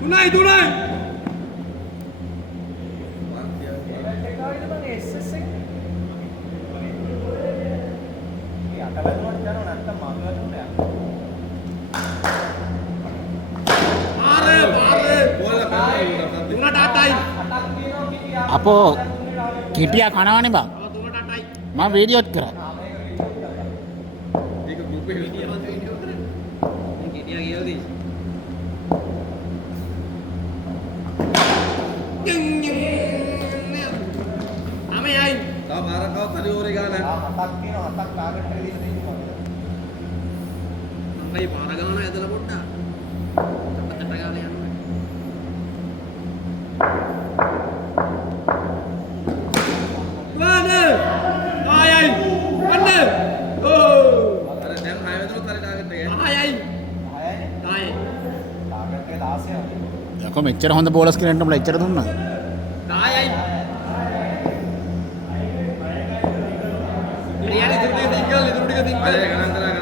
Tunai, tunai. අපෝ කිටියා කනවනේ බං. මම වීඩියෝත් කරා. ඒක ගෲප් එකේ වීඩියෝ මන් වීඩියෝ කරා. මම කිටියා කියලා දී. අමයයි. තා මාරකව තලි ඕරේ ගාන. හතක් තියෙනවා හතක් ටාගට් එක දින්න දෙන්න ඕනේ. මම මේ පාර ගාන ඇදලා පොඩ්ඩක්. අපතට ගාලා යනවා. යකෝ මෙච්චර හොඳ බෝලර්ස් කෙනෙක්ට උඹලා එච්චර දුන්නාද? 10යි. රියල් ඉදිරියට දිග්ගල් ඉදිරියට දිග්ගල් ගණන් කරා